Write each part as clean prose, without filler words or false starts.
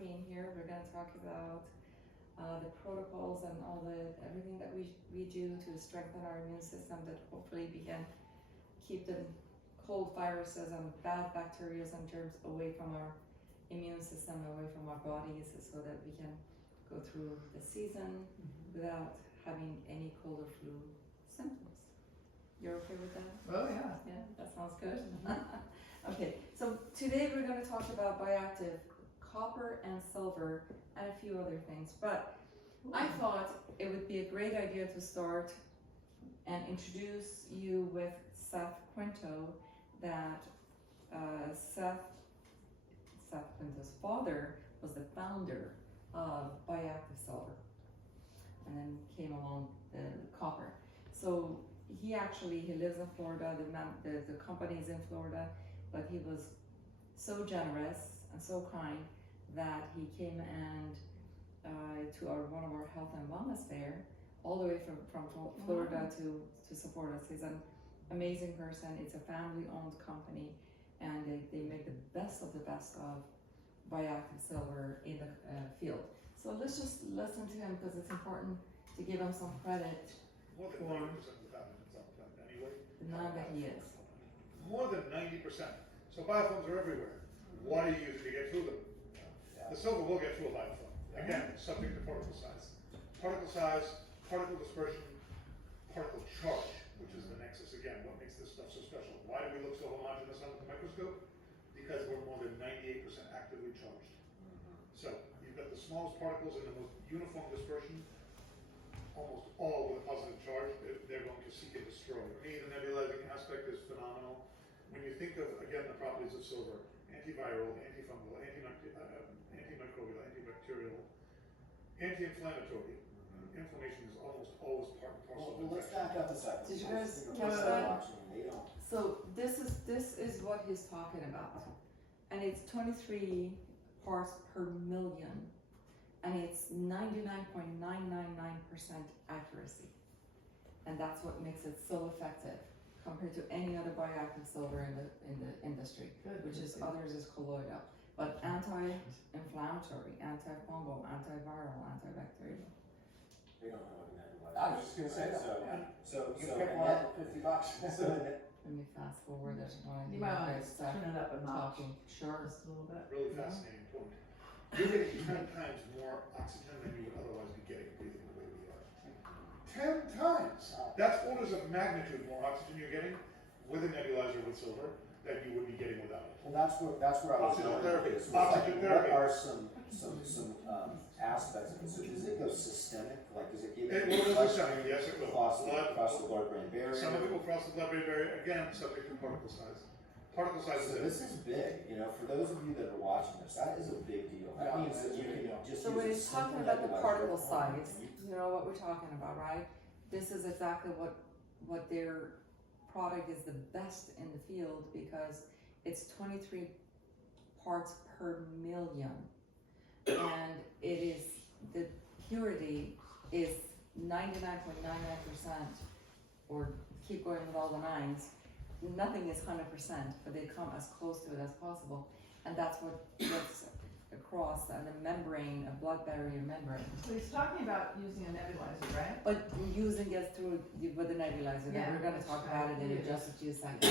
therapy in here. We're going to talk about the protocols and everything that we do to strengthen our immune system, that hopefully we can keep the cold viruses and bad bacteria and germs away from our immune system, away from our bodies, so that we can go through the season without having any cold or flu symptoms. You're okay with that? Oh yeah. Yeah, that sounds good. Okay, so today we're going to talk about bioactive copper and silver and a few other things, but I thought it would be a great idea to start and introduce you with Seth Quinto, that Seth Quinto's father was the founder of bioactive silver, and then came along the copper. So he lives in Florida, the company's in Florida, but he was so generous and so kind that he came and to one of our health and wellness fair, all the way from Florida to support us. He's an amazing person. It's a family-owned company, and they make the best of bioactive silver in the field. So let's just listen to him, because it's important to give him some credit More than 90% of the time it's on time anyway. the man that he is. More than 90%. So biofilms are everywhere. What do you use to get through them? The silver will get through a biofilm. Again, subject to particle size. Particle size, particle dispersion, particle charge, which is the nexus. Again, what makes this stuff so special? Why do we look so homogeneous under the microscope? Because we're more than 98% actively charged. So you've got the smallest particles in the most uniform dispersion, almost all with a positive charge. They're going to seek and destroy. The nebulizing aspect is phenomenal. When you think of, again, the properties of silver: antiviral, antifungal, antimicrobial, antibacterial, anti-inflammatory. Inflammation is almost always part and parcel of Let's infection. back up a second. Did you guys Catch catch that? So, So this is what he's talking about, and it's 23 parts per million, and it's 99.999% accuracy, and that's what makes it so effective compared to any other bioactive silver in the industry, which is others is colloidal, but anti-inflammatory, antifungal, antiviral, antibacterial. we don't know what that I was just gonna say that. So You pick one up for $50. Let me fast forward it while You you might want guys to start turn it up a notch talking. Sure. just a little bit. Really fascinating point. You're getting 10 times more oxygen than you would otherwise be getting breathing the way we are. 10 times! That's orders of magnitude more oxygen you're getting with a nebulizer with silver than you would be getting without it. Well, that's where I was Oxygen going therapy. with this. Oxygen therapy. What are some aspects of it? So does it go systemic? Like, does it give It you will go systemic, yes it will. across the Blood, blood-brain barrier? some of it will cross the blood-brain barrier, again, subject to particle size. Particle size So is this is big, for those of you that are watching this, that is a big deal. That means that you can just So use when a he's simple talking about the nebulizer particle at home. size, you know what we're talking about, right? This is exactly what their product is the best in the field, because it's 23 parts per million, and the purity is 99.99%, or keep going with all the nines. Nothing is 100%, but they come as close to it as possible, and that's what gets across the membrane, a blood barrier membrane. So he's talking about using a nebulizer, right? But using it through with the nebulizer, Yeah. we're going to talk about it in just a few seconds.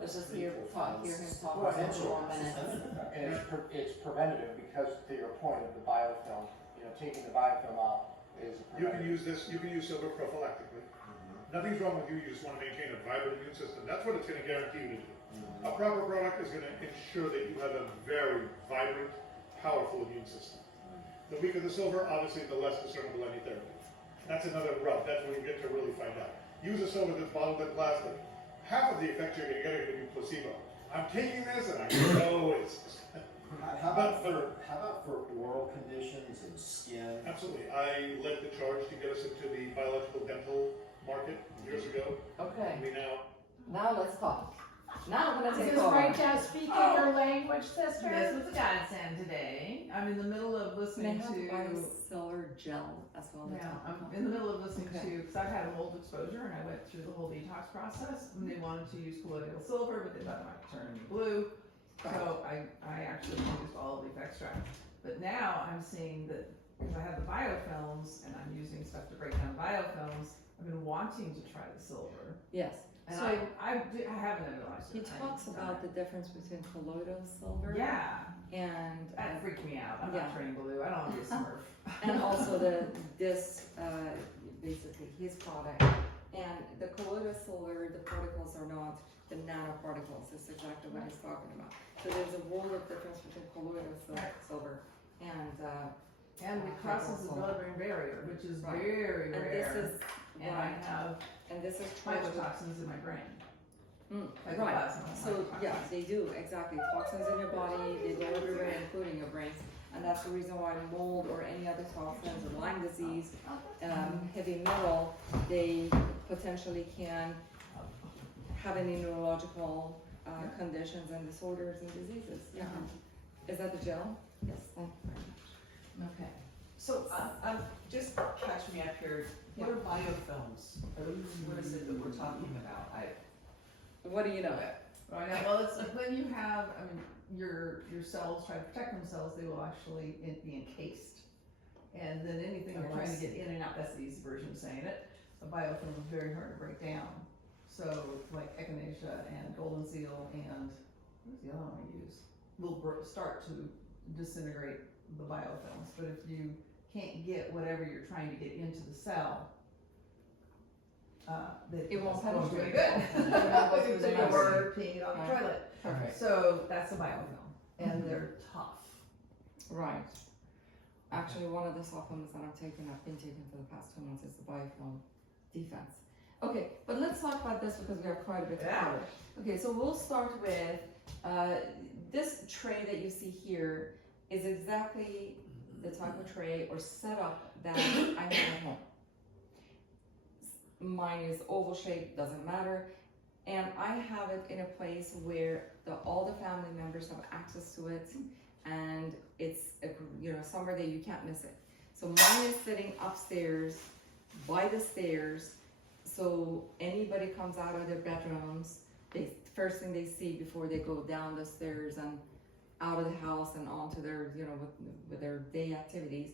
Let's just hear him talk Well, for 1 minute. And it's preventative because, to your point of the biofilm, taking the biofilm out is You can preventative. use this, you can use silver prophylactically. Nothing's wrong with you just want to maintain a vibrant immune system. That's what it's going to guarantee you to do. A proper product is going to ensure that you have a very vibrant, powerful immune system. The weaker the silver, obviously the less discernible any therapy. That's another rub. That's where you get to really find out. Use a silver that's bottled in plastic. Half of the effects you're going to get are going to be placebo. I'm taking this and I know it's... How about for oral conditions and skin? Absolutely. I led the charge to get us into the biological dental market years ago. Okay, We now let's talk. Now I'm going to Is take this over. Rachel speaking your language, This sister? was a godsend today. I'm in the middle of They listening have to. silver gel as well. to Yeah, talk I'm about. in the middle of listening Okay. to, because I've had a mold exposure and I went through the whole detox process, and they wanted to use colloidal silver, but they thought it might turn me blue. So I actually used olive leaf extract. But now I'm seeing that, because I have the biofilms and I'm using stuff to break down biofilms, I've been wanting to try the silver. Yes. And So I haven't realized he it. talks about the difference between colloidal silver Yeah, and that freaked me out. I'm Yeah. not turning blue. I don't want to be a smurf. and also basically his product. And the colloidal silver, the particles are not the nanoparticles. That's exactly what he's talking about. So there's a world of difference between colloidal silver and And it crosses the blood-brain barrier, which is Right. very and rare. this is And I have and this is tried to mycotoxins in my brain. right. Mycoplasma, So mycotoxins. yeah, they do exactly. Toxins in your body, they go everywhere, including your brain. And that's the reason why mold or any other toxins or Lyme disease, heavy metal, they potentially can have any neurological conditions and disorders and diseases. Yeah. Is that the gel? Yes. Thank you very much. Okay, so, just catch me up here, what are biofilms? What is it that we're talking about? What do you know? Right, well, it's like when you have, I mean, your cells try to protect themselves, they will actually be encased. And then anything you're trying to get in and out, that's the easy version of saying it, a biofilm is very hard to break down. So like echinacea and golden seal and, what's the other one I use? Will start to disintegrate the biofilms, but if you can't get whatever you're trying to get into the cell, It won't it's not penetrate. very good. It won't go through the So membrane. you're peeing it on the Right. toilet. Perfect. So that's a biofilm, and they're tough. Right. Actually, one of the supplements that I've been taking for the past 2 months is the biofilm defense. Okay, but let's talk about this because we have quite a bit to Yeah. cover. Okay, so we'll start with this tray that you see here is exactly the type of tray or setup that I have at home. Mine is oval shaped, doesn't matter. And I have it in a place where all the family members have access to it, and it's somewhere that you can't miss it. So mine is sitting upstairs by the stairs, so anybody comes out of their bedrooms, first thing they see before they go down the stairs and out of the house and onto their with their day activities,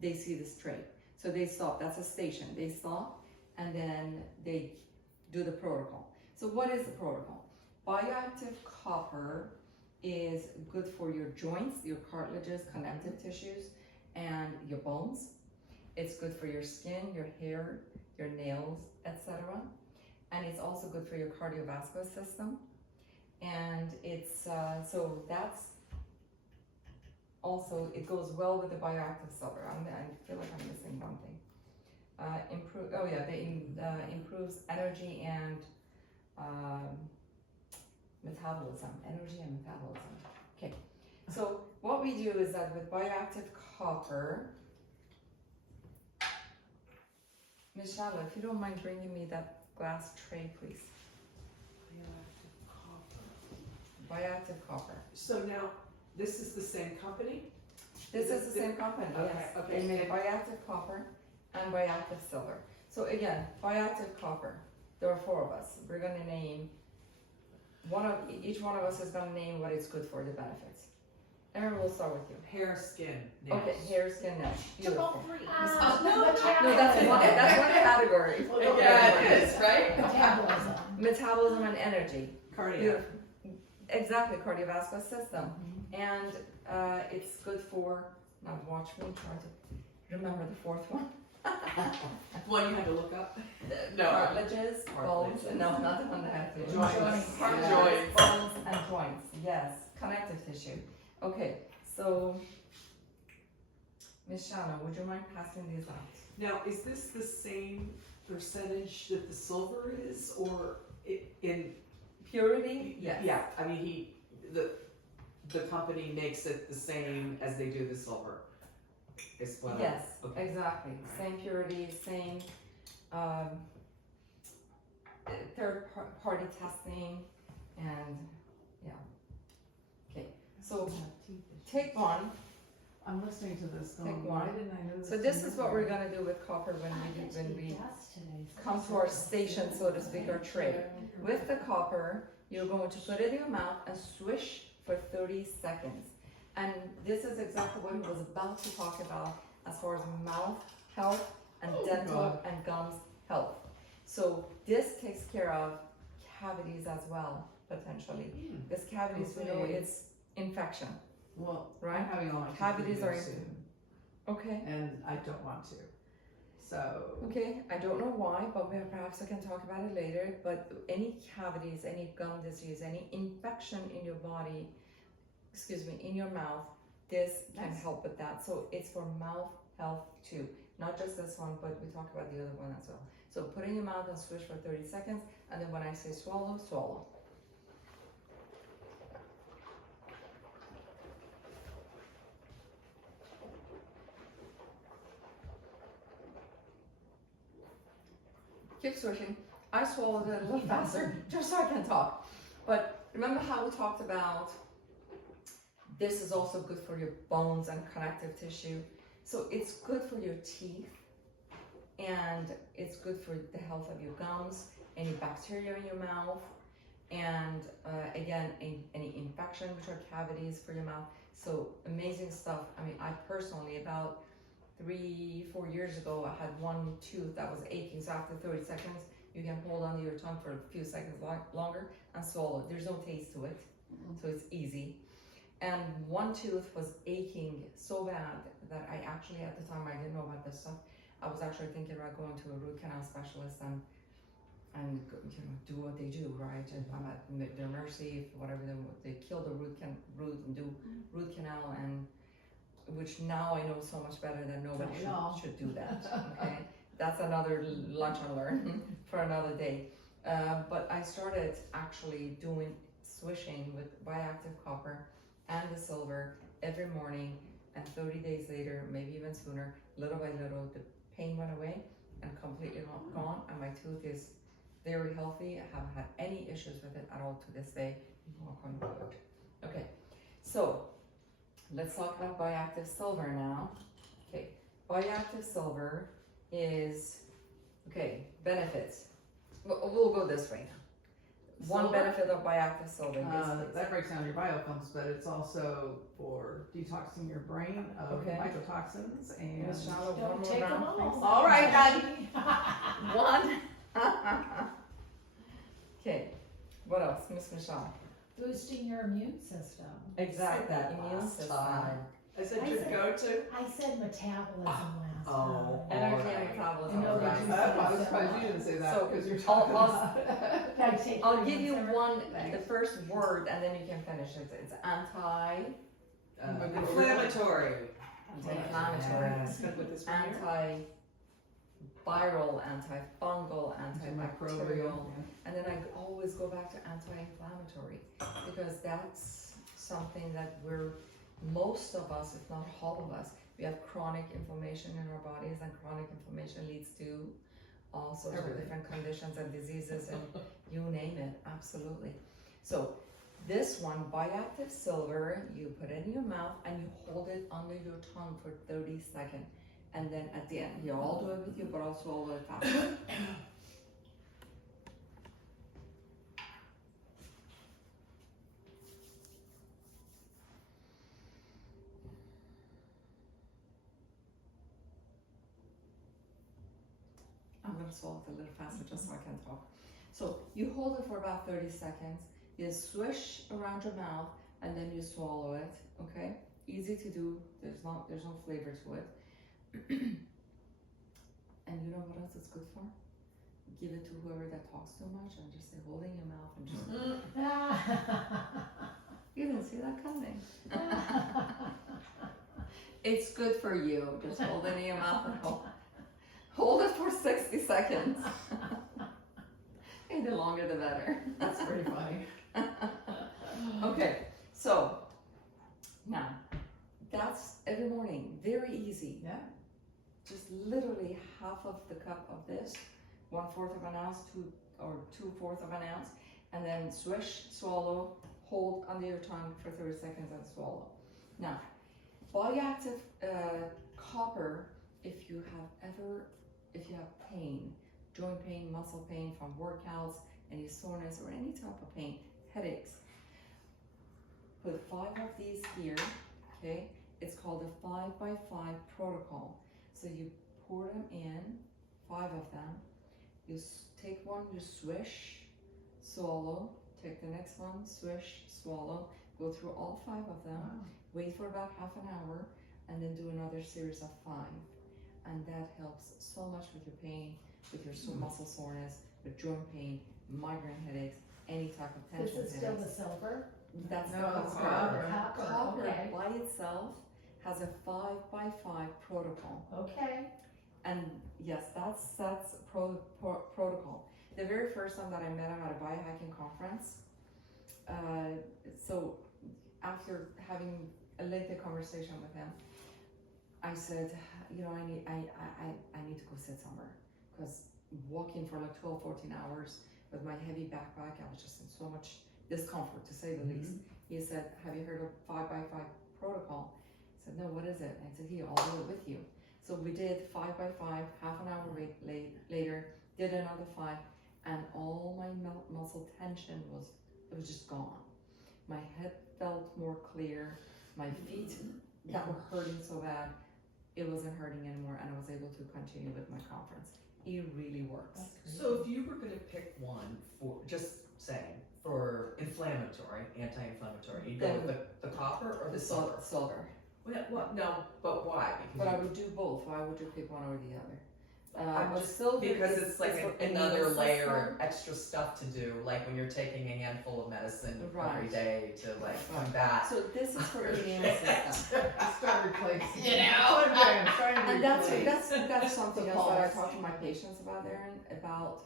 they see this tray. So they stop. That's a station. They stop and then they do the protocol. So what is the protocol? Bioactive copper is good for your joints, your cartilages, connective tissues, and your bones. It's good for your skin, your hair, your nails, etc. And it's also good for your cardiovascular system. And it's so that's also, it goes well with the bioactive silver. I feel like I'm missing one thing. Improves energy and metabolism. Energy and metabolism. Okay. So what we do is that with bioactive copper, Ms. Shala, if you don't mind bringing me that glass tray, please. Bioactive copper. So now, this is the same company? This is the same company, Okay, yes. okay. They make bioactive copper and bioactive silver. So again, bioactive copper, there are 4 of us. We're gonna name, each one of us is gonna name what it's good for, the benefits. Erin, we'll start with you. Hair, skin, nails. Okay, hair, skin, nails. Took all Beautiful. 3. No, that's one category. Yeah, it is, right? Metabolism. Metabolism and energy. Cardiac. Beautiful. Exactly, cardiovascular system. And it's good for, now watch me try to remember the 4th one. One you had to look up? No. Cartilages, bones, Cartilages. no, not the one that I have to. Joints. Cartilages, Joints. bones, and joints, yes, connective tissue. Okay, so, Ms. Shana, would you mind passing these out? Now, is this the same percentage that the silver is, or in? Purity? Yes. Yeah, I mean, the company makes it the same as they do the silver. Is what I'm- Yes, okay. exactly. Same purity, same third-party testing, and yeah. Okay, so take one. I'm listening to this going, Take why one. didn't I know this? So this is what we're gonna do with copper when we come to our station, so to speak, our tray. With the copper, you're going to put it in your mouth and swish for 30 seconds. And this is exactly what he was about to talk about as far as mouth health and dental and gums health. So this takes care of cavities as well, potentially. Because cavities, we know it's infection. Well, Right? I'm having all my Cavities teeth are removed soon, Okay. and I don't want to. So, Okay, I don't know why, but perhaps I can talk about it later. But any cavities, any gum disease, any infection in your body, in your mouth, this can Nice. help with that. So it's for mouth health too. Not just this one, but we talk about the other one as well. So put in your mouth and swish for 30 seconds, and then when I say swallow, swallow. Keep swishing. I swallowed it a little faster just so I can talk. But remember how we talked about this is also good for your bones and connective tissue. So it's good for your teeth, and it's good for the health of your gums, any bacteria in your mouth, and again, any infection, which are cavities for your mouth. So amazing stuff. I mean, I personally, about 3-4 years ago, I had one tooth that was aching. So after 30 seconds, you can hold onto your tongue for a few seconds longer and swallow. There's no taste to it, so it's easy. And one tooth was aching so bad that I actually, at the time, I didn't know about this stuff. I was actually thinking about going to a root canal specialist and do what they do, right? And I'm at their mercy, whatever they kill the root and do root canal, and which now I know so much better that nobody should do that. Okay, that's another lunch and learn for another day. But I started actually doing swishing with bioactive copper and the silver every morning, and 30 days later, maybe even sooner, little by little, the pain went away and completely gone, and my tooth is very healthy. I haven't had any issues with it at all to this day. Okay, so let's talk about bioactive silver now. Okay, bioactive silver is, benefits. We'll go this way. One Silver? benefit of bioactive silver is that breaks down your biofilms, but it's also for detoxing your brain of Okay. mycotoxins and. Miss Charlotte, one Don't more take them round, all. please. All right, Daddy. One. Okay, what else, Miss Michelle? Boosting your immune system. Exactly, that immune last system. time. I said I your said- go-to. I said metabolism last Oh. time. Energy and Alright. metabolism. No, right. but I was surprised you didn't say that So, because you're I'll- talking I'll- about it. Can I take I'll three give you minutes, one, Thanks. the first word, and then you can finish it. It's Inflammatory. anti-inflammatory, Yes. Good with this one here. anti-viral, antifungal, antibacterial, Microbial. and then I always go back to anti-inflammatory, because that's something that most of us, if not all of us, we have chronic inflammation in our bodies, and chronic inflammation leads to all sorts of Everything. different conditions and diseases, and you name it, absolutely. So this one, bioactive silver, you put it in your mouth and you hold it under your tongue for 30 seconds. And then at the end, you all do it with you, but I'll swallow it faster. I'm gonna swallow it a little faster just so I can talk. So you hold it for about 30 seconds, you swish around your mouth, and then you swallow it, okay? Easy to do, there's no flavor to it. And you know what else it's good for? Give it to whoever that talks too much and just say, hold it in your mouth and just, you didn't see that coming. It's good for you, just hold it in your mouth and hold it for 60 seconds. And the longer the better. That's pretty funny. Okay, so now that's every morning, very easy. Yeah. Just literally half of the cup of this, 1/4 of an ounce, 2/4 of an ounce, and then swish, swallow, hold under your tongue for 30 seconds and swallow. Now, bioactive copper, if you have pain, joint pain, muscle pain from workouts, any soreness or any type of pain, headaches, put 5 of these here, okay? It's called a 5x5 protocol. So you pour them in, 5 of them. You take one, you swish, swallow. Take the next one, swish, swallow. Go through all 5 of them. Wow. Wait for about half an hour, and then do another series of 5. And that helps so much with your pain, with your muscle soreness, with joint pain, migraine headaches, any type of This tension is still the headaches. silver? That's No, the it's copper. copper. Copper Okay. by itself has a 5x5 protocol. Okay. And yes, that's protocol. The very first time that I met him at a biohacking conference, so after having a lengthy conversation with him, I said, you know, I need to go sit somewhere, because walking for like 12, 14 hours with my heavy backpack, I was just in so much discomfort, to say the least. He said, have you heard of 5x5 protocol? I said, no, what is it? And I said, here, I'll do it with you. So we did 5x5, half an hour later, did another 5, and all my muscle tension was just gone. My head felt more clear, my feet that were hurting so bad, it wasn't hurting anymore, and I was able to continue with my conference. It really works. So if you were gonna pick one for, just saying, for inflammatory, anti-inflammatory, you go with the copper or the silver? Silver. Well, no, but why? But I Because would do both. Why would you pick one over the other? I'm but just, silver because is- it's like is for another immune layer system. of extra stuff to do, like when you're taking a handful of medicine every Right. day to like Right. combat. So this is for immune system. Start replacing. You know? That's what I'm trying to And replace. that's something The else that I pulse. talk to my patients about, Erin, about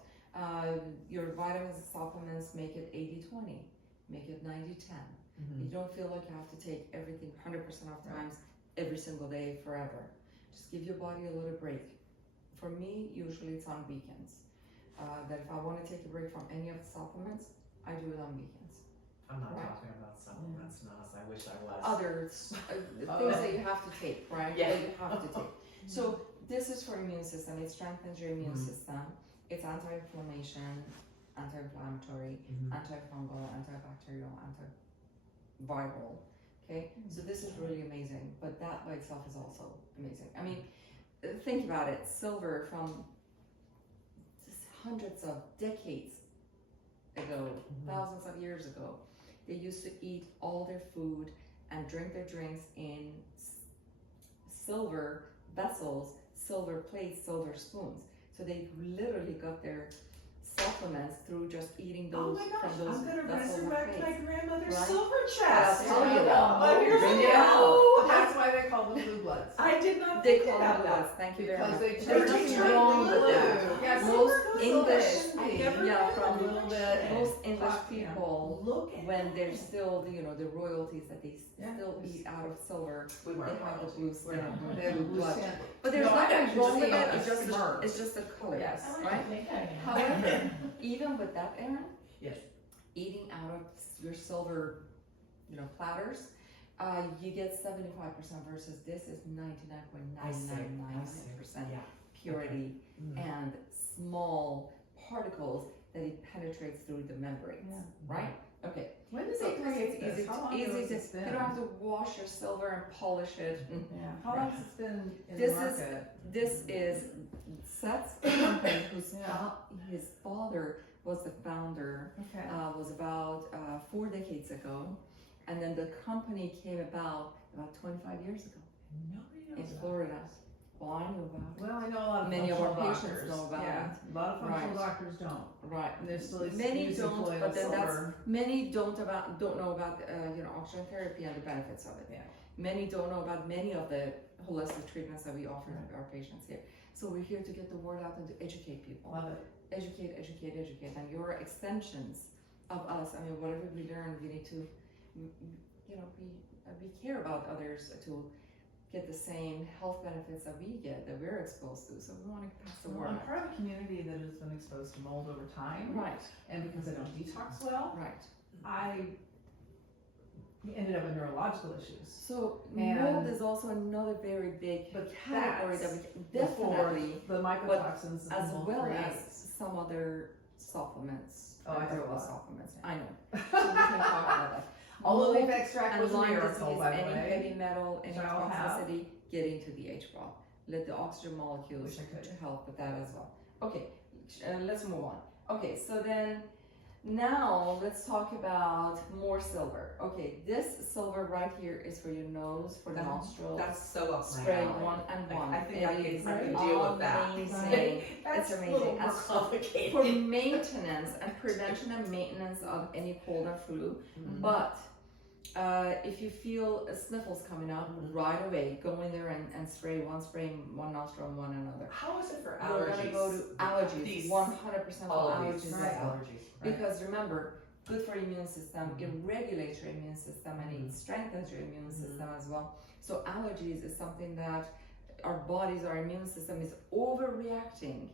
your vitamins and supplements. Make it 80-20, make it 90-10. You don't feel like you have to take everything 100% of times every single day forever. Just give your body a little break. For me, usually it's on weekends. That if I want to take a break from any of the supplements, I do it on weekends. I'm not Right. talking about supplements, Naz, I wish I was. Others, things that you have to take, right? Yeah. That you have to take. So this is for immune system. It strengthens your immune system. It's anti-inflammation, anti-inflammatory, antifungal, antibacterial, antiviral. Okay, so this is really amazing. But that by itself is also amazing. I mean, think about it. Silver from just hundreds of decades ago, thousands of years ago, they used to eat all their food and drink their drinks in silver vessels, silver plates, silver spoons. So they literally got their supplements through just eating Oh those my gosh, from those I'm gonna vessels and resurrect my plates. grandmother's Right? silver I'll chest. tell you that. Oh, here Bring we it out. go. That's why they call them blue bloods. I did not They think call about them that. bloods. Thank you very Because much. they There's turn nothing straight wrong with blue. that. Yes, Most silver English, goes away. yeah, from a little bit. most English Fuck, yeah. people, Look at when that. they're still, you know, the royalties that they Yeah. still eat out of silver, We they weren't have the royalty. blue We're skin, not. They have a blue blue blood. skin. But there's No, I nothing actually wrong with see it. a It's just smirk. it's just a color, Yes. right? I think I am. However, even with that, Erin, Yes. eating out of your silver, you know, platters, you get 75% versus this is 99.999% Yeah. purity and small particles that it penetrates through the membranes, Yeah. right? Okay. When did So they create it's this? How long easy ago to, has this you been? don't have to wash your silver and polish it. And Yeah, how long has this been in This the is- market? this is Seth's company, whose Yeah. his father was the founder, Okay. was about 4 decades ago, and then the company came about 25 years ago Nobody in knows about Florida. Well, I knew about it. Well, I know a lot of Many of functional our patients doctors. know about Yeah, a lot of functional Right. doctors don't. Right. And they're still Many using don't, colloidal but then that's silver. many don't know about you know, oxygen therapy and the benefits of it. Yeah. Many don't know about many of the holistic treatments that we offer to our patients here. So we're here to get the word out and to educate people. Love it. Educate, and you're extensions of us. I mean, whatever we learn, we need to, you know, we care about others to get the same health benefits that we get, that we're exposed to. So we want to pass the Well, word I'm out. part of a community that has been exposed to mold over time, Right, and because I don't detox well, right. I ended up with neurological issues. So And- mold is also another very big But category that we that's can definitely, The mycotoxins that as the mold well creates. as some other supplements, Oh, I have a herbal lot. supplements. I know. So we can talk about that. All the leaf Mold extract and was a Lyme miracle, disease, by the any way. heavy metal, any Which I will have. toxicity, get into the H ball. Let the oxygen molecules Wish I could. to help with that as well. Okay, let's move on. Okay, so then now let's talk about more silver. Okay, this silver right here is for your nose, for the nostrils. That's so up my Spray alley. one and Like, one. I think It I is can deal with that. amazing. That's It's a little amazing. more As complicated. for maintenance and prevention and maintenance of any cold and flu. Mhm. But if you feel sniffles coming up, right away, go in there and spray one nostril and one another. How is it for We're allergies? gonna go to allergies, These- 100% for all of allergies these as Right. well. allergies. Right. Because remember, good for your immune system, it regulates your immune system and it strengthens your immune system as well. So allergies is something that our bodies, our immune system is overreacting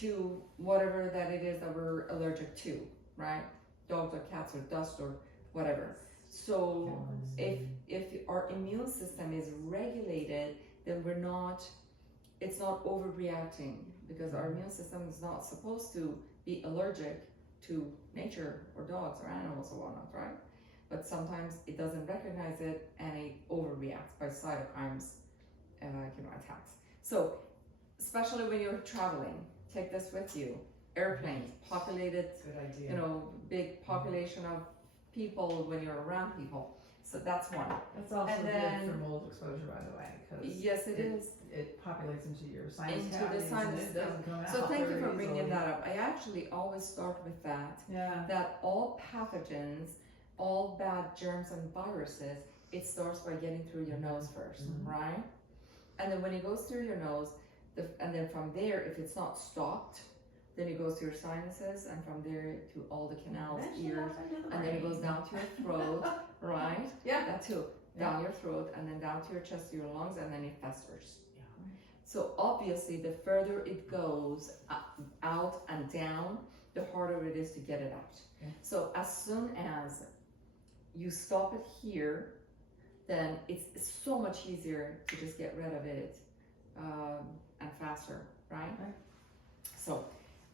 to whatever that it is that we're allergic to, right? Dogs or cats or dust or whatever. So if our immune system is regulated, then it's not overreacting, because our immune system is not supposed to be allergic to nature or dogs or animals or whatnot, right? But sometimes it doesn't recognize it and it overreacts by cytokines, attacks. So, especially when you're traveling, take this with you. Airplanes, populated, Good idea. big population of people when you're around people. So that's one. That's also And good then- for mold exposure, by the way, because Yes, it is. it populates into your sinus Into the cavities and sinus it doesn't come out So thank you very for bringing easily. that up. I actually always start with that. Yeah. That all pathogens, all bad germs and viruses, it starts by getting through your nose first, right? And then when it goes through your nose, and then from there, if it's not stopped, then it goes to your sinuses, and from there to all the canals, Eventually ears, up into the and then it brain. goes down to your throat, right? Yeah. That too, down your throat, and then down to your chest, to your lungs, and then it festers. Yeah. So obviously, the further it goes out and down, the harder it is to get it out. Yeah. So as soon as you stop it here, then it's so much easier to just get rid of it and faster, right? Right. So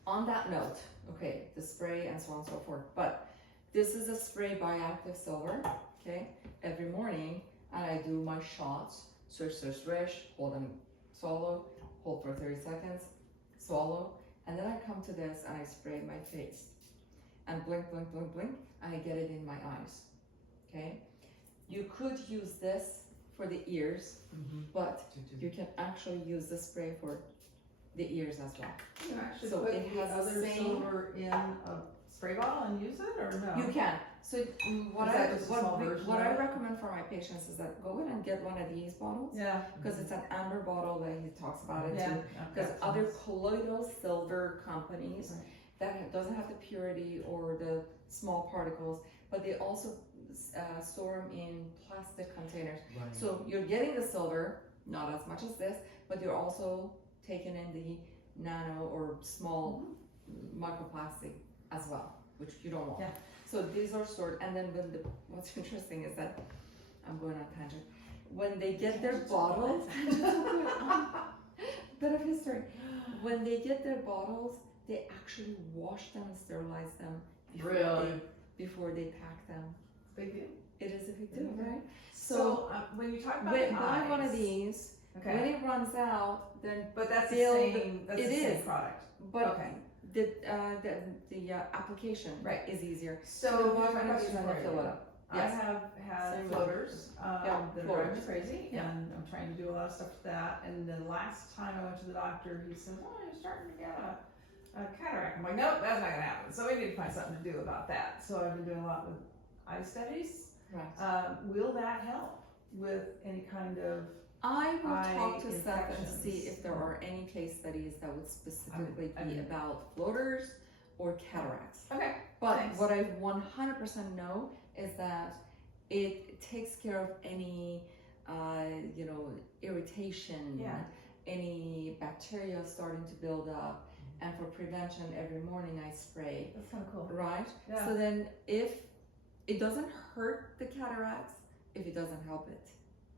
on that note, okay, the spray and so on and so forth, but this is a spray bioactive silver, okay? Every morning, and I do my shots, swish, swish, swish, hold and swallow, hold for 30 seconds, swallow, and then I come to this and I spray my face, and blink, blink, blink, blink, and I get it in my eyes, okay? You could use this for the ears, but you can actually use the spray for the ears as well. You can actually So put it the has the other same- silver in a spray bottle and use it, or no? You can. So what Is that just a small version what of I it? recommend for my patients is that go in and get one of these bottles, Yeah. because it's an amber bottle that he talks about it Yeah. too. Because Okay. other colloidal silver companies Right. that doesn't have the purity or the small particles, but they also store them in plastic containers. Right. So you're getting the silver, not as much as this, but you're also taking in the nano or small microplastic as well, which you don't want. Yeah. So these are stored, and then what's interesting is that, I'm going on a tangent, when they get their bottles, bit of history, when they get their bottles, they actually wash them and sterilize them before they pack them. Big deal. It is a big deal, right? So when you talk about Buy one of eyes- these. Okay. When it runs out, then But that's the they'll- same. That's it the same is. product. but Okay. the application Right. is easier. So buy here's one my of these question and for then fill you. it up. I Yes. have had Same floaters Yeah, that are driving me floaters. crazy, Yeah. and I'm trying to do a lot of stuff with that. And the last time I went to the doctor, he said, "Oh, you're starting to get a cataract." I'm like, "Nope, that's not gonna happen." So we need to find something to do about that. So I've been doing a lot with eye studies. Right. Will that help with any kind of? I will eye talk to Seth and see infections. if there are any case studies that would specifically I be mean- about floaters or cataracts. Okay. But Thanks. what I 100% know is that it takes care of any, irritation, Yeah. any bacteria starting to build up. And for prevention, every morning I spray, That's kind of cool. right? Yeah. So then if it doesn't hurt the cataracts, if it doesn't help it.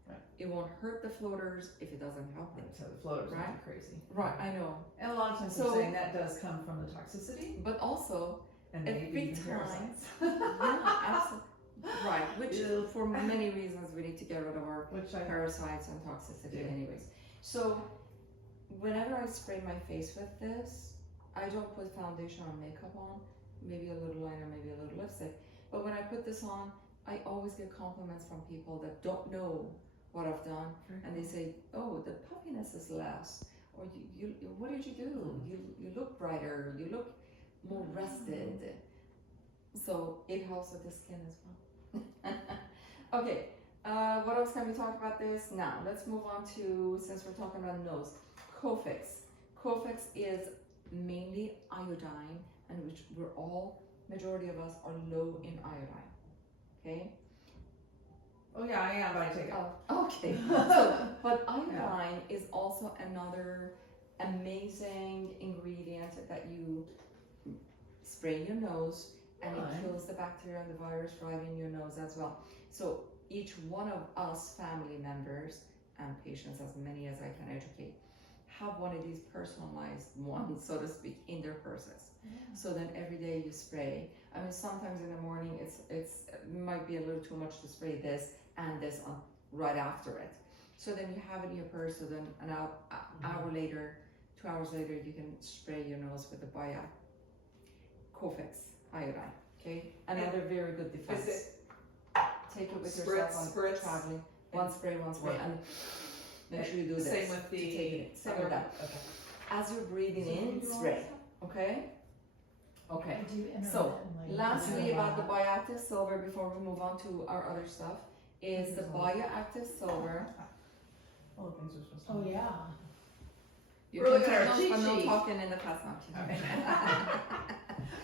Right. It won't hurt the floaters if it doesn't help it. So the floaters Right. are crazy. Right, I know. And a lot of times So- I'm saying that does come from the toxicity But also, and Every maybe even time- parasites. yeah, absolutely. Right, which Ew. for many reasons we need to get rid of our Which I, parasites and toxicity Yeah. anyways. So whenever I spray my face with this, I don't put foundation or makeup on, maybe a little liner, maybe a little lipstick. But when I put this on, I always get compliments from people that don't know what I've done, and they say, "Oh, the puffiness is less," or "You, what did you do? You look brighter. You look more rested." So it helps with the skin as well. Okay, what else can we talk about this? Now, let's move on to, since we're talking about nose, Cofix. Cofix is mainly iodine, and which majority of us are low in iodine, okay? oh yeah, I am, but I take it. Oh, okay. So, but iodine is also another amazing ingredient that you spray in your nose, and it kills the bacteria and the virus right in your nose as well. So each one of us family members and patients, as many as I can educate, have one of these personalized ones, so to speak, in their purses. So then every day you spray. I mean, sometimes in the morning it might be a little too much to spray this and this on right after it. So then you have it in your purse. So then an hour later, 2 hours later, you can spray your nose with the Cofix iodine. Okay, another very good defense. Take it with yourself on Spritz. traveling. One spray, Right. and make sure you do this. Same with to take it. Same with that. Okay. As you're breathing in, spray. Okay. Okay. I do So, intermittently. lastly, about the bioactive silver, before we move on to our other stuff, is the bioactive silver. All the things we're supposed to Oh, do. yeah. You We're can looking at tell our us, cheat but no sheet. talking in the past now.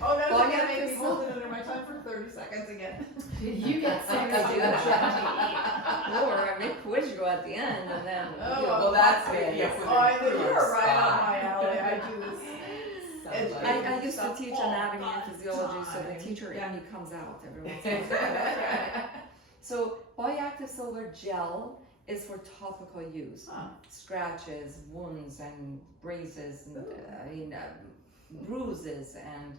Oh, that's Bioactive gonna make me silver. hold it under my tongue for 30 seconds again. You get I sick can of do that. that. Or I may quiz you at the end, and then. Oh, you know, well, that's good. yes. Oh, I know, you're right on my alley, I do this. Sounds like- I used to Stuff teach all anatomy the and physiology, so the time. teacher Yeah. in me comes out every once in a while. So bioactive silver gel is for topical use. Huh. Scratches, wounds, and braces, and bruises, and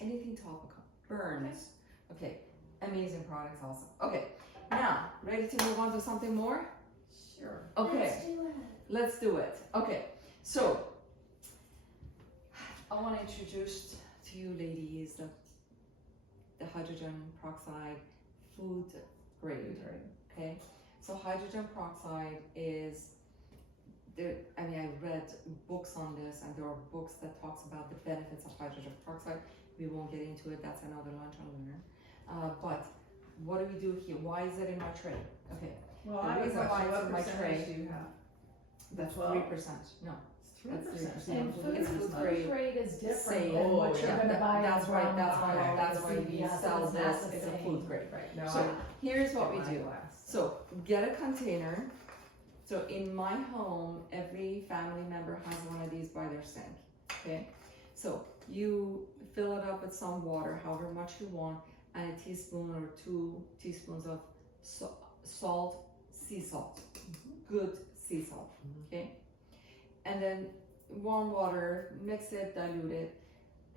anything topical. Burns. Okay, amazing products also. Okay, now ready to move on to something more? Sure. Okay. Let's do it. Okay, so I want to introduce to you ladies the hydrogen peroxide food grade. Okay, so hydrogen peroxide is there. I mean, I read books on this, and there are books that talks about the benefits of hydrogen peroxide. We won't get into it. That's another lunch and learn. But what do we do here? Why is it in my tray? Okay, Well, The I have a reason why question, it's what in my percentage tray- do you have? that's 12? 3%. No. It's 3%. And food, It's food grade. grade is different Same. than what Oh, you're yeah. gonna buy That's on right. Brown That's why. Bottle That's or why we CVS. sell It's not this. the It's a same. food grade. Right, no, So here's what we my do. glass. So get a container. So in my home, every family member has one of these by their sink. Okay. So you fill it up with some water, however much you want, and a teaspoon or 2 teaspoons of salt, sea salt, good sea salt. Okay. And then warm water, mix it, dilute it.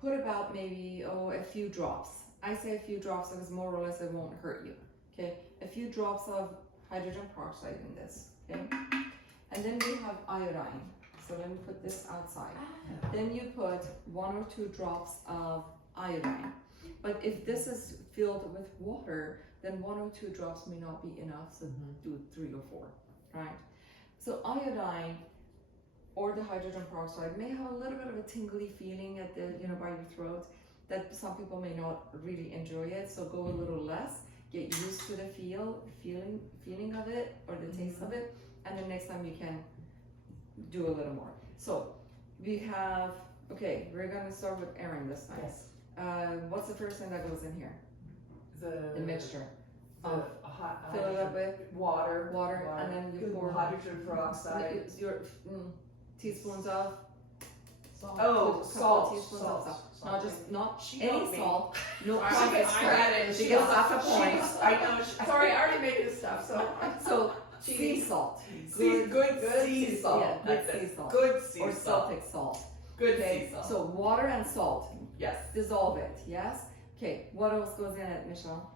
Put about maybe a few drops. I say a few drops because more or less it won't hurt you. Okay, a few drops of hydrogen peroxide in this. Okay, and then we have iodine. So let me put this outside. Then you put 1 or 2 drops of iodine. But if this is filled with water, then 1 or 2 drops may not be enough. So do 3 or 4, right? So iodine or the hydrogen peroxide may have a little bit of a tingly feeling at the by your throat that some people may not really enjoy it. So go a little less, get used to the feeling of it or the taste of it, and then next time you can do a little more. So we have we're gonna start with Erin this time. Yes. What's the first thing that goes in here? The mixture. Fill it up with water, and then you good pour hydrogen peroxide. your teaspoons of Salt. Oh, couple salt, teaspoons salt, of salt. salt. Not just not She any got me. salt. No I processed read salt. it. She gets lots of She's- points. I know. Sorry, I already made this stuff. So So She- sea salt. good sea salt. Yeah, good sea salt. Good sea Or salt. Celtic salt. Good Okay. sea salt. So water and salt. Yes. Dissolve it. Yes. Okay, what else goes in it, Michelle?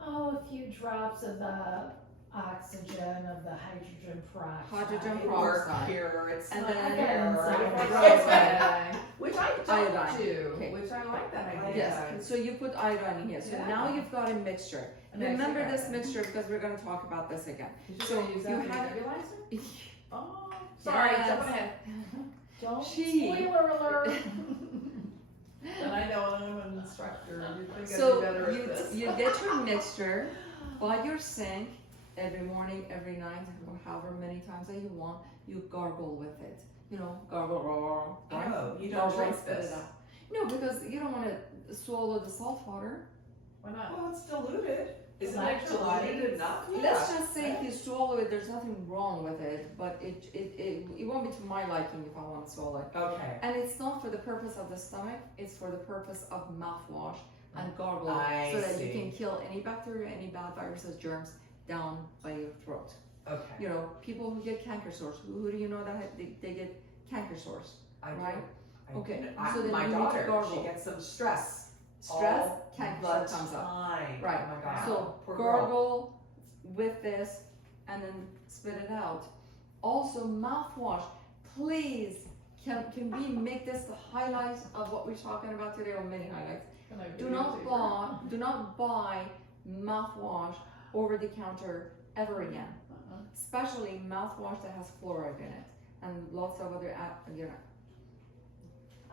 Oh, a few drops of the oxygen of the hydrogen peroxide. Hydrogen Or peroxide. pure, it's And not then- pure. Which I Iodine. talked to, Okay. which I like that idea. Yes, so you put iodine in here, so Yeah. now you've got a mixture. And I Remember see this that. mixture because we're gonna talk about this again. Did you So use you that in had- the nebulizer? Oh, sorry, Yes. jumping ahead. Don't, Gee. spoiler alert. And I know I'm an instructor, you think I'd be So better at this. you get your mixture by your sink every morning, every night, or however many times that you want. You gargle with it. You know, gargle, right? Oh, you don't Gargle drink and spit this. it out. No, because you don't want to swallow the salt water. Why not? Well, it's diluted. Isn't it Electrolytes. diluted enough? Let's just say if you swallow it, there's nothing wrong with it, but it won't be to my liking if I want to swallow it. Okay. And it's not for the purpose of the stomach, it's for the purpose of mouthwash and gargle I so that you see. can kill any bacteria, any bad viruses, germs down by your throat. Okay. You know, people who get canker sores, who do you know that they get canker sores? I do. Right? I do. Okay, I, so then my you need to daughter, gargle. she gets some stress. Stress, all canker the sore comes up. time. Right. Oh my god. So Poor girl. gargle with this and then spit it out. Also mouthwash, please, can we make this the highlight of what we're talking about today, or many highlights? Can I Do not buy mouthwash over the counter ever again. Especially mouthwash that has fluoride in it and lots of other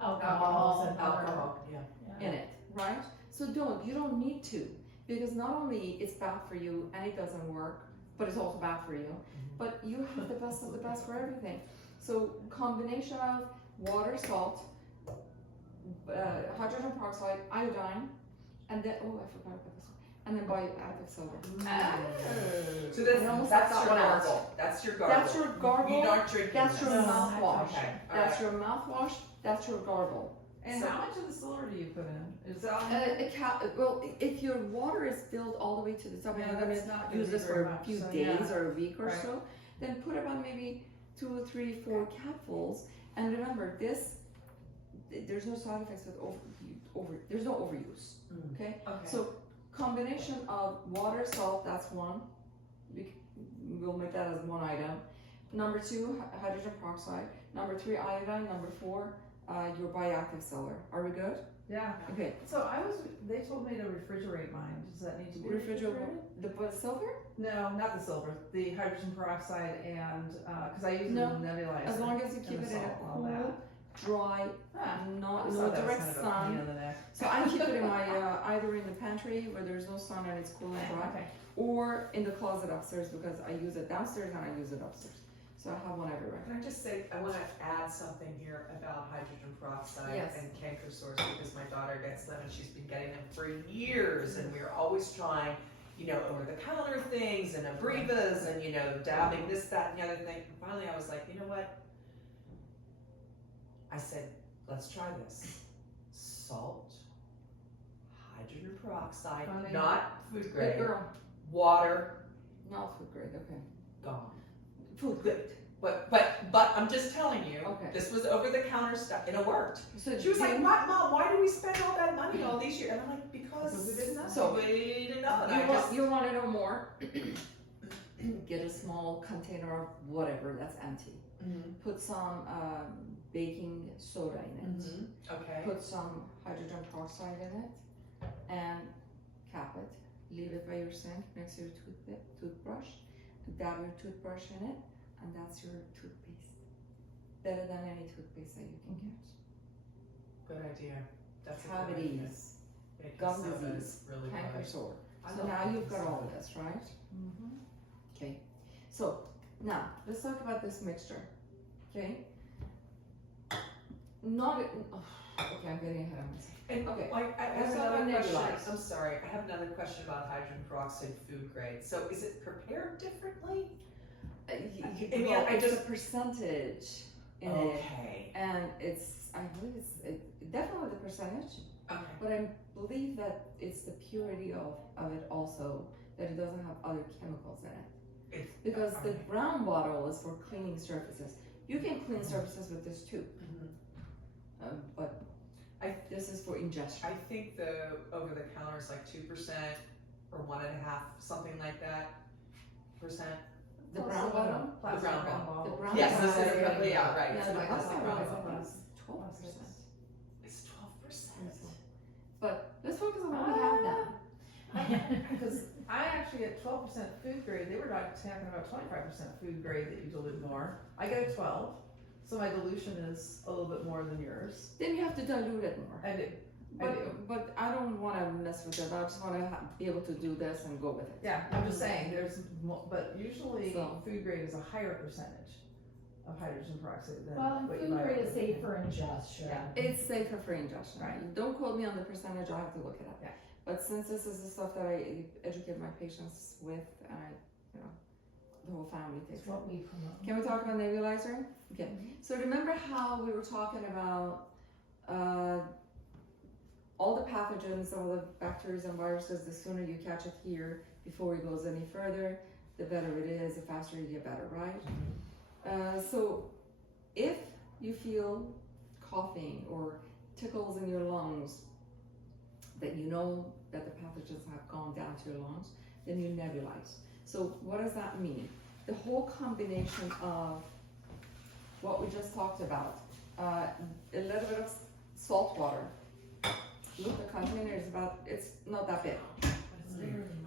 Alcohols and Alcohol. Yeah. in it, right? So you don't need to, because not only it's bad for you and it doesn't work, but it's also bad for you, but you have the best of the best for everything. So combination of water, salt, hydrogen peroxide, iodine, and then, oh, I forgot about this one, and then bioactive silver. So I almost that's left your that one out. gargle. That's your gargle. That's your gargle, You don't drink that's your this. mouthwash. Okay. That's your mouthwash, that's your gargle. And So- how much of the silver do you put in? Is that? Well, if your water is filled all the way to the top, and Yeah, you're gonna that's not gonna use be this very for a much, few so days yeah. or a week or Right. so, then put about maybe 2, 3, 4 capfuls. And remember, there's no side effects with there's no overuse. Mm. Okay? Okay. So combination of water, salt, that's one. We'll make that as one item. Number 2, hydrogen peroxide. Number 3, iodine. Number 4, your bioactive silver. Are we good? Yeah. Okay. So they told me to refrigerate mine. Does that need to be Refrigerate refrigerated? the silver? No, not the silver. The hydrogen peroxide and, cause I use it in No, the nebulizer. As long as you and keep the it in a salt and all cool, that. dry, Ah, I no thought that was direct kind of a pain sun. in the neck. So I keep it in my either in the pantry where there's no sun and it's cool and dry, Okay. or in the closet upstairs because I use it downstairs and I use it upstairs. So I have one everywhere. Can I just say, I want to add something here about hydrogen peroxide Yes. and canker sores, because my daughter gets them and she's been getting them for years, and we're always trying, you know, over the counter things and Abrevas and, you know, dabbing this, that, and the other thing. And finally I was like, you know what? I said, let's try this. Salt, hydrogen peroxide, Funny. not food Good grade, girl. water, Not food grade, okay. gone. Food grade. But I'm just telling you, Okay. this was over the counter stuff and it worked. So She was like, you- what, Mom, why do we spend all that money all these years? And I'm like, because Because we didn't know. so we didn't know. And I just, you want to know more? Get a small container of whatever that's empty. Put some baking soda in it. okay. Put some hydrogen peroxide in it and cap it. Leave it by your sink next to your toothbrush. Dab your toothbrush in it, and that's your toothpaste. Better than any toothpaste that you can get. Good idea. That's a good idea. Cavities, Yeah, 'cause gum soda is disease, really canker good. sore. I So love now you've got canker all sore. of this, right? Mm-hmm. Okay. So now let's talk about this mixture. Okay. Okay, I'm getting ahead of myself. And Okay. like, I have Let's talk another about question. nebulized. I'm sorry, I have another question about hydrogen peroxide food grade. So is it prepared differently? mean, Well, I it's just- a percentage in it, Okay. and I believe it's definitely the percentage, Okay. but I believe that it's the purity of it also, that it doesn't have other chemicals in it. It's, Because the okay. brown bottle is for cleaning surfaces. You can clean surfaces with this too, Mhm. but This is for ingestion. I think the over the counter is like 2% or 1.5%, something like that. Percent. The brown bottle? Plastic brown brown The bottle. brown Yes, bottle. this is, yeah, right. Yeah, It's the the plastic brown alcohol bottle. is 12%. It's 12%. But let's focus on what we have now. Because I actually at 12% food grade, they were like talking about 25% food grade that you dilute more. I get a 12, so my dilution is a little bit more than yours. Then you have to dilute it more. I do. I do. But I don't want to mess with it. I just want to be able to do this and go with it. Yeah, I'm just saying, but usually So- food grade is a higher percentage of hydrogen peroxide than Well, what you food buy. grade is safe for ingestion. Yeah. It's safer for ingestion. Right. Don't quote me on the percentage. I have to look it up. Yeah. But since this is the stuff that I educate my patients with, you know, the whole family takes It's what we promote. Can we talk about nebulizer? Okay. So remember how we were talking about all the pathogens, all the bacteria and viruses, the sooner you catch it here before it goes any further, the better it is, the faster you get better, right? So if you feel coughing or tickles in your lungs, that you know that the pathogens have gone down to your lungs, then you nebulize. So what does that mean? The whole combination of what we just talked about, a little bit of salt water. Look, the container is it's not that big,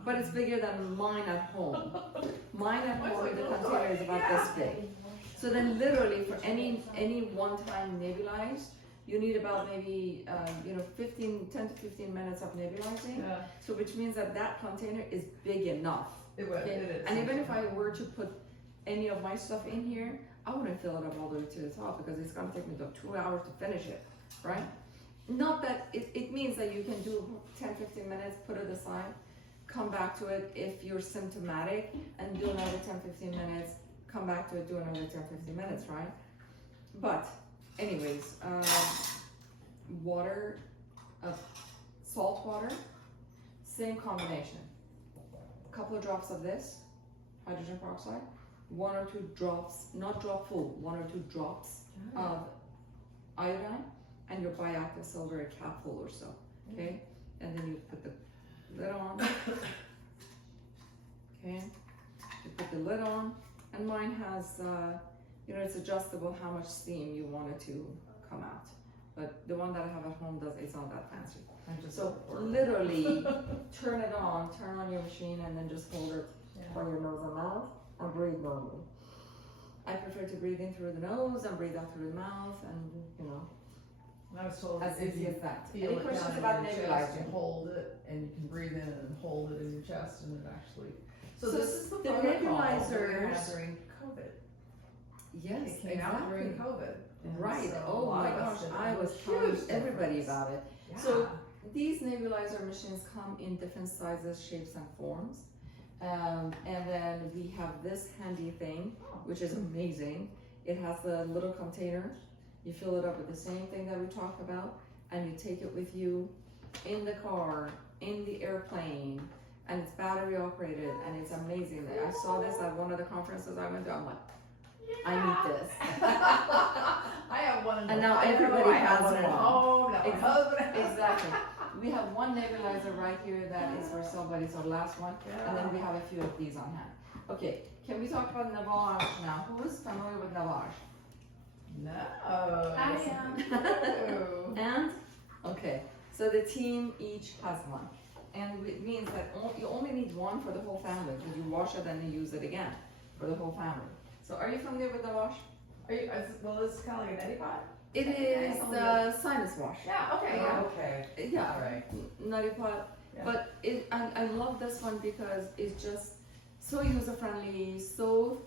but it's bigger than mine at home. Mine at home, the container is about this big. So then literally for any one-time nebulized, you need about maybe, 10 to 15 minutes of nebulizing. Yeah, So which means that container is big enough. it would, Okay, it is. and even if I were to put any of my stuff in here, I wouldn't fill it up all the way to the top because it's gonna take me about 2 hours to finish it, right? Not that, it means that you can do 10-15 minutes, put it aside, come back to it if you're symptomatic, and do another 10-15 minutes, come back to it, do another 10-15 minutes, right? But anyways, water, salt water, same combination. A couple of drops of this, hydrogen peroxide, 1 or 2 drops, not drop full, 1 or 2 drops of iodine, and your bioactive silver, a capful or so, okay? And then you put the lid on, okay? You put the lid on, and mine has, it's adjustable how much steam you want it to come out. But the one that I have at home it's not that fancy. So literally, turn on your machine, and then just hold it by your nose and mouth, and breathe normally. I prefer to breathe in through the nose and breathe out through the mouth, and I was told as if easy you as that. feel Any it questions down about in your chest, you nebulizing? hold it, and you can breathe in and hold it in your chest, and it actually. So So this is the the protocol that we nebulizers- had during COVID. Yes, It came out during exactly. COVID. and Right. so a Oh lot my of us gosh, did I a was huge telling everybody difference. about it. Yeah. So these nebulizer machines come in different sizes, shapes, and forms. And then we have this handy thing, which is amazing. It has a little container. You fill it up with the same thing that we talked about, and you take it with you in the car, in the airplane, and it's battery operated, and it's amazing. I saw this at one of the conferences I went to. I'm like, I need this. I have one in And the now fire, everybody I have has one at one. home, now my Ex- husband has Exactly. We have one nebulizer right here that is for somebody, so the last one, and then we have a few of these on hand. Okay, can we talk about Navage now? Who is familiar with Navage? No. I am. No. And? Okay, so the team each has one. And it means that you only need one for the whole family, because you wash it and you use it again for the whole family. So are you familiar with Navage? Well, this is kind of like a neti pot? It is the sinus wash. Yeah, okay, yeah. Okay. Yeah, Alright. nutty pot. Yeah. But I love this one because it's just so user friendly, so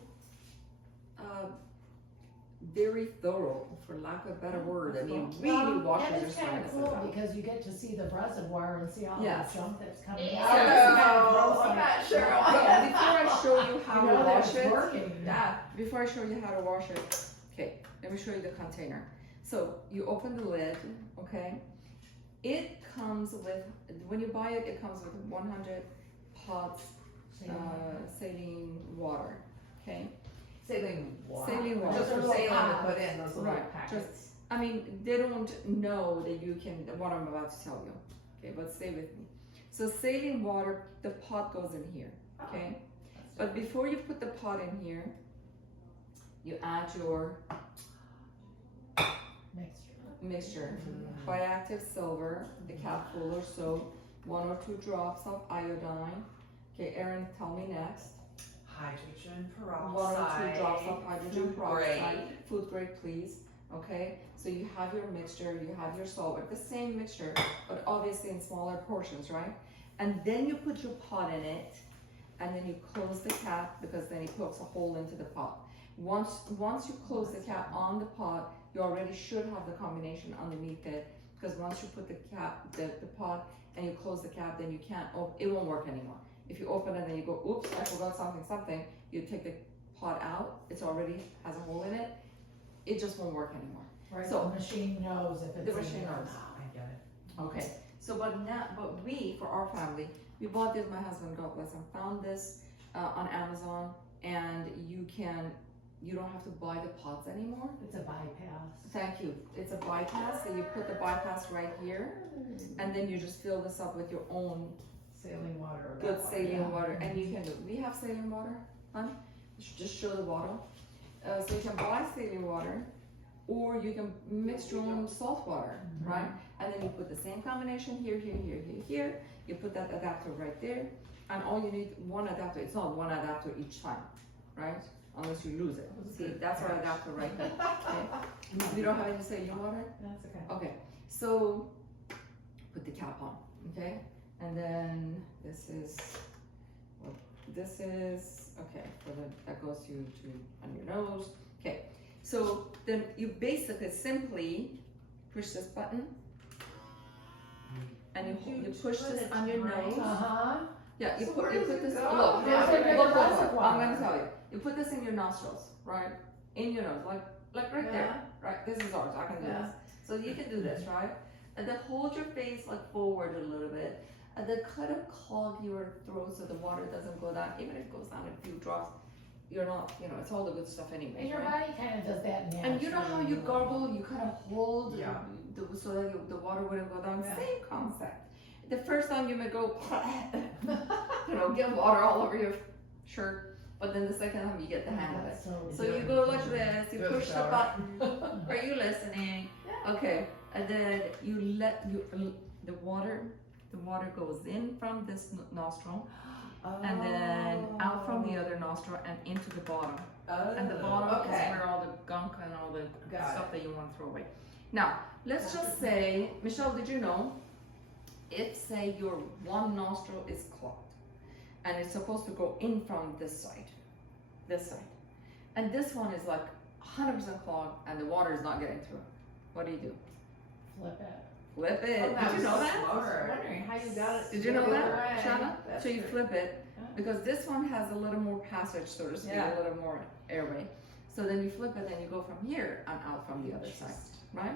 very thorough, for lack of a better word. I mean, really washes and your it's kind sinuses of cool out. because you get to see the reservoir and see all Yes. the junk that's coming Oh, out. It's kind of gross, I'm like, not sure. Yeah, before I show you how you to know that wash it's it, working. Yeah. before I show you how to wash it, okay, let me show you the container. So you open the lid, okay? It comes with, when you buy it, it comes with 100 pots saline water, okay? Saline water. Saline water. Just for Little saline to pots. put in those little Right, packets. I mean, they don't know that you can, what I'm about to tell you. Okay, but stay with me. So saline water, the pot goes in here, okay? But before you put the pot in here, you add your mixture. Bioactive silver, the cap full or so, 1 or 2 drops of iodine. Okay, Erin, tell me next. Hydrogen 1 or 2 peroxide. drops of hydrogen Food peroxide. grade. Food grade, please. Okay, so you have your mixture, you have your solvent, the same mixture, but obviously in smaller portions, right? And then you put your pot in it, and then you close the cap because then it pokes a hole into the pot. Once you close the cap on the pot, you already should have the combination underneath it, because once you put the pot and you close the cap, then you can't, it won't work anymore. If you open it and you go, oops, I forgot something, you take the pot out, it's already has a hole in it, it just won't work anymore. Right, So- the machine knows if it's The in machine there or knows. not. I get it. Okay, so but we, for our family, we bought this, my husband, God bless him, found this on Amazon, and you don't have to buy the pots anymore. It's a bypass. Thank you. It's a bypass, so you put the bypass right here, and then you just fill this up with your own Saline water. or good that water. saline water, and you can, we have saline water, hon? Just show the bottle. So you can buy saline water, or you can mix your own salt water, right? And then you put the same combination here, you put that adapter right there, and all you need, one adapter, it's not one adapter each time, right? Unless you lose it. See, that's our adapter right there, okay? We don't have any saline water? That's okay. Okay, so put the cap on, okay? And then this is, okay, that goes to on your nose. Okay, so then you basically simply push this button, and you push this on your nose. Uh-huh. Yeah, you So put where does it this, go? look, There's a big look, reservoir. I'm gonna tell you. You put this in your nostrils, right? In your nose, like right there, right? This is ours, I can do Yeah. this. So you can do this, right? And then hold your face like forward a little bit, and then kind of clog your throat so the water doesn't go down. Even if it goes down a few drops, you're not, it's all the good stuff anyway, And your right? body kind of does that naturally. And you know how you gargle, you kind of hold Yeah. so that the water wouldn't go down. Yeah. Same concept. The first time you may go, get water all over your shirt, but then the second time you get the hang of it. So you go like this, you Do it in the push the shower. button. Are you listening? Okay, and then you let the water goes in from this nostril, and then out from the other nostril and into the bottom. And the bottom is where all the gunk and all the Got stuff that you want to throw away. Now, let's just say, Michelle, did you know, if say your one nostril is clogged, and it's supposed to go in from this side, and this one is like 100% clogged, and the water is not getting through, what do you do? Flip it. Flip it. Oh, Did you know that? I was wondering how you got it. Did you know the that, other way. Shanna? That's So you true. flip it, because this one has a little more passage, so to speak, Yeah. a little more airway. So then you flip it and you go from here and out from the other side, right?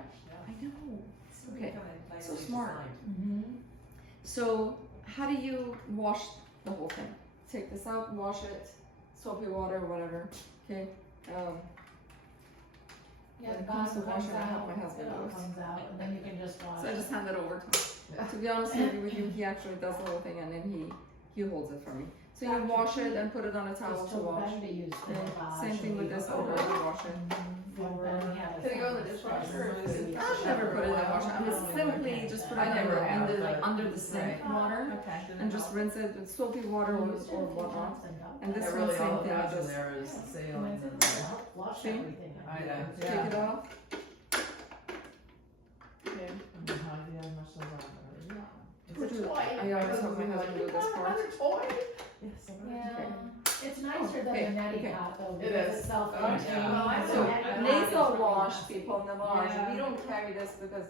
I know. Okay. So smart. Mm-hmm. So how do you wash the whole thing? Take this out, wash it, soapy water or whatever, okay? Yeah, When the it comes to bottom comes washing, I help out, my husband it all do it. comes out, and then you can just wash. So I just hand it over to him. To be honest with you, he actually does the whole thing and then he holds it for me. So you Gotcha. wash it and put it on a towel Just to till wash. then to use for the And wash same thing and with you this go one, over. you wash it. And then you have Can it go in the a dishwasher or is it- I've never put it in the washer. I mean, simply just put it I never have, in the, but- under the sink Right. water Okay. and just rinse it with soapy water or whatnot. And this Yeah, one, really same all it thing, I has in just there is saline and Wash See? everything. I know. take Yeah. it off. Okay. It's a toy. I always have my husband do this part. Another toy? Yeah, it's nicer than Okay, a neti okay. pot though, It because is. it's self Oh, contained. yeah. So I nasal wash, people, Navage, Yeah. we don't carry this because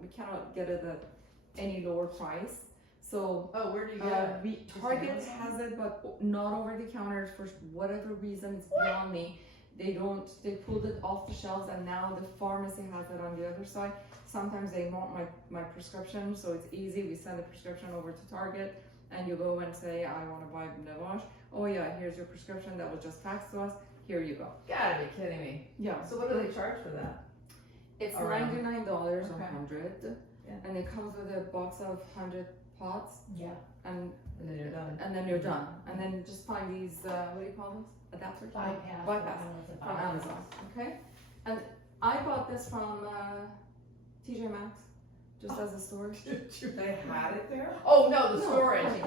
we cannot get it at any lower price. So Oh, where do you get it? Target has it, but not over the counter for whatever reason. It's beyond me. They pulled it off the shelves, and now the pharmacy has it on the other side. Sometimes they want my prescription, so it's easy. We send the prescription over to Target, and you go and say, I want to buy Navage. Oh yeah, here's your prescription that was just faxed to us. Here you go. Gotta be kidding me. Yeah. So what do they charge for that? It's Around. $99 a Okay. 100, Yeah. and it comes with a box of 100 pots, Yeah. and And then you're done. you're done. And then just find these what do you call them? Adapters. Bypass. Bypass the from Amazon. Okay, and I bought this from TJ Maxx, just as a storage. They had it there? Oh, no, the No, storage. honey.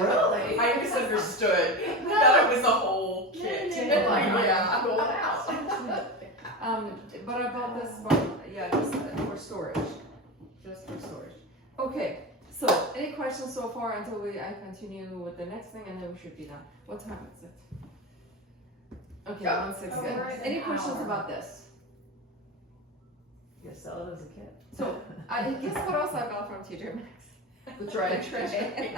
Really? I misunderstood. I thought it was the whole kit. Yeah, I'm going out. But I bought this from, just for storage. Just for storage. Okay, so any questions so far until I continue with the next thing and then we should be done. What time is it? Okay, Yeah. 1:06. Oh, we're at Any an questions hour. about this? You sell it as a kit. So, guess what else I got from TJ Maxx? The tray. The tray.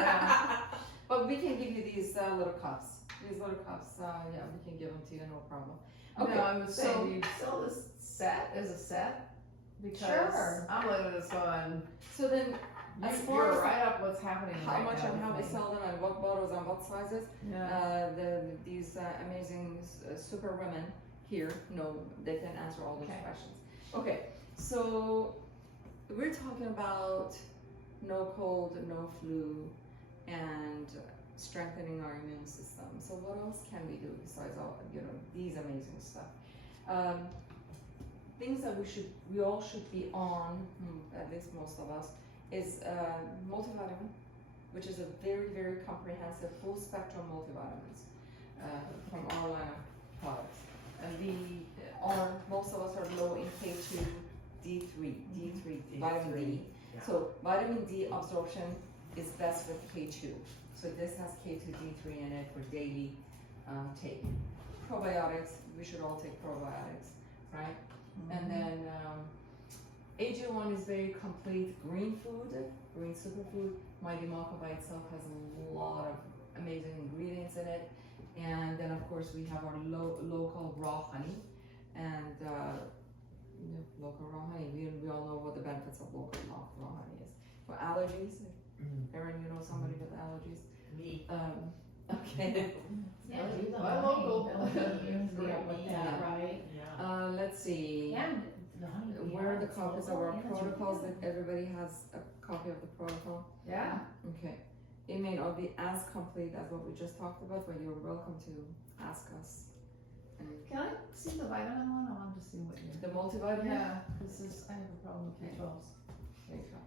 But we can give you these little cups. These little cups, we can give them to you, no problem. Okay, No, I was saying, so- do you sell this set as a set? Because Sure. I'm looking at this going, So then, as far you're as right up what's happening how right much now and how we with me. sell them and what bottles and what sizes, Yeah. these amazing super women here know they can answer all those Okay. questions. Okay, so we're talking about no cold, no flu, and strengthening our immune system. So what else can we do besides all these amazing stuff? Things that we all should be on, at least most of us, is multivitamin, which is a very, very comprehensive, full spectrum multivitamins from our line of products. And most of us are low in K2, D3, vitamin D. Yeah. So vitamin D absorption is best with K2. So this has K2, D3 in it for daily take. Probiotics, we should all take probiotics, right? And then AG1 is very complete green food, green superfood. Mighty Maca by itself has a lot of amazing ingredients in it. And then of course we have our local raw honey and local raw honey. We all know what the benefits of local raw honey is. For allergies, Erin, you know somebody with allergies? Me. Okay. Yeah, do the My honey, local. Bill, deal with Yeah. that, right? Yeah. Let's see. And the honey. Where are the it's copies of local our and it's protocols that organic. everybody has a copy of the protocol? Yeah. Okay. It may not be as complete as what we just talked about, but you're welcome to ask us. And Can I see the vitamin one? I want to see what you're. the multivitamin? Yeah, I have a problem with B12s. There you go.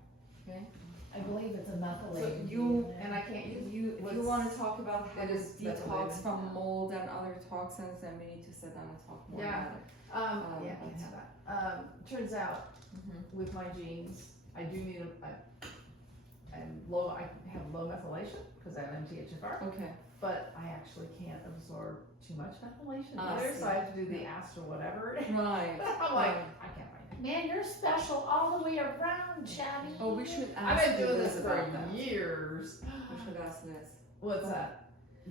Okay. I believe it's a methylated. you- unit. And I can't use. If you want to talk about how It to is detox methylated, from yeah. mold and other toxins, then we need to sit down and talk more Yeah. about it. Yeah, I can have that. Turns out with my genes, I do need I have low methylation because I have MTHFR, Okay. but I actually can't absorb too much methylation I either, see. so I have to do the AST or whatever. Right. I'm like, I can't find it. Man, you're special all the way around, Chatty. Oh, we should I've ask been doing Liz this about for that. years. We should ask Liz. What's that?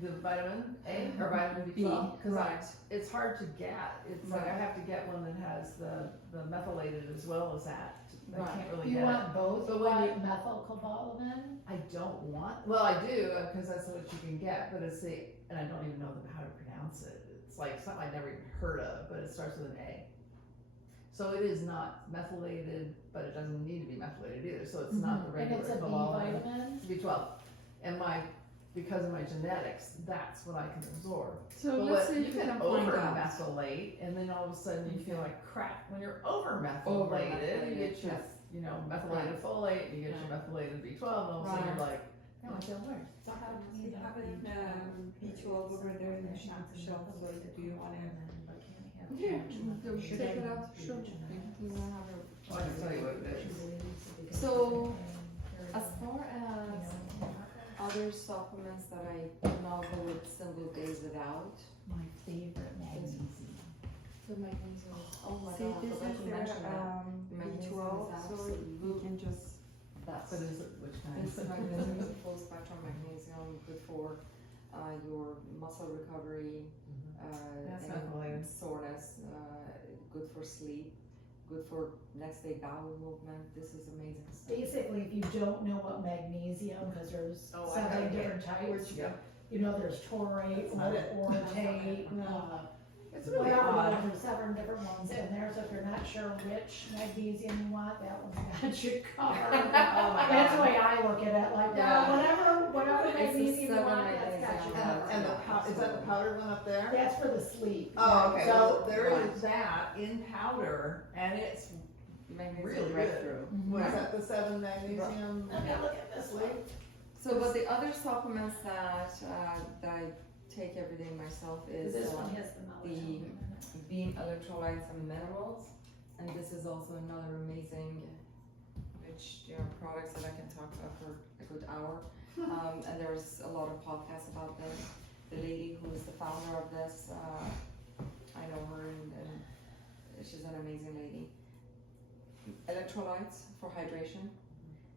The vitamin A or vitamin B, B12? Because right. it's hard to get. It's like I Right. have to get one that has the methylated as well as that. I Right. can't really You get it. want both But when you- methylcobalamin? I don't want. Well, I do because that's what you can get, but it's and I don't even know how to pronounce it. It's like something I've never even heard of, but it starts with an A. So it is not methylated, but it doesn't need to be methylated either. So it's not the And regular it's a B cobalamin. vitamin? It's B12, and because of my genetics, that's what I can absorb. So But let's what- see if you we can can find over out. methylate, and then all of a sudden you feel like crap. When you're over methylated, Over-methylated, you get your, yes. methylated folate, you get your methylated B12, and all of a sudden you're like, oh, I feel worse. You have it B12 over there in the shelf, so do you want to? Yeah, should check it out. Sure. You wanna have a- Oh, I can tell you what it is. So, as far as other supplements that I cannot go with single days without, My favorite magnesium. the magnesium. Oh my See, god, I this forgot is to their mention that. Magnesium B12, is so you absolute can just, best. But is it, which kind? It's magnesium, is a full spectrum magnesium, good for your muscle recovery, That's any methylated. soreness, good for sleep, good for next day bowel movement. This is amazing stuff. Basically, if you don't know what magnesium, because there's Oh, I seven got it. different types. Yeah. You know, there's taurate, That's not it. orotate, It's really whatever, odd. there's 7 different ones in there, so if you're not sure which magnesium you want, that one's got you covered. Oh my That's the God. way I look at it, like, Yeah. whatever It's the magnesium you 7 want, that's got you magnesium. covered. And the is that the powder one up there? That's for the sleep. Oh, okay, So, well, there right. is that in powder, and it's, Magnesium Really good. breakthrough. what is that, the 7 magnesium? okay, look at this one. So, but the other supplements that I take every day myself is This one has the melatonin in it. bean electrolytes and minerals, and this is also another amazing, rich, products that I can talk about for a good hour. And there's a lot of podcasts about this. The lady who is the founder of this, I know her, and she's an amazing lady. Electrolytes for hydration,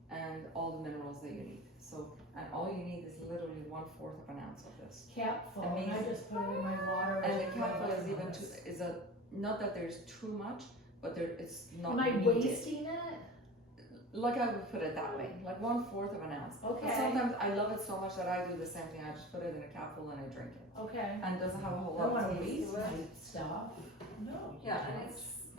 and all the minerals that you need. So, and all you need is literally 1/4 of an ounce of this. Capful, and I Amazing. just put it in my water. And the with capful is my even vitamins. not that there's too much, but it's not Am I needed. wasting it? Like I would put it that way, like 1/4 of an ounce. But Okay. sometimes I love it so much that I do the same thing. I just put it in a capful and I drink it, Okay. and it doesn't have a whole I don't lot wanna of taste waste to it. my stuff. No. Yeah, and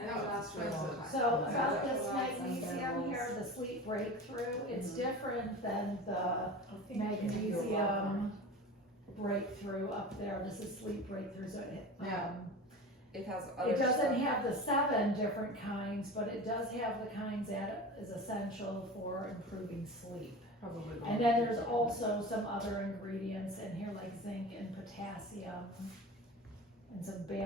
it No, lasts for a long expensive. time. So Yeah. about this Electrolytes and magnesium minerals. here, the sleep breakthrough, it's Mhm. different than the magnesium breakthrough up there. This is sleep breakthrough, so Yeah. It has other it doesn't stuff. have the 7 different kinds, but it does have the kinds that is essential for improving sleep. Probably. the And one. then there's also some other ingredients in here like zinc and potassium and some bamboo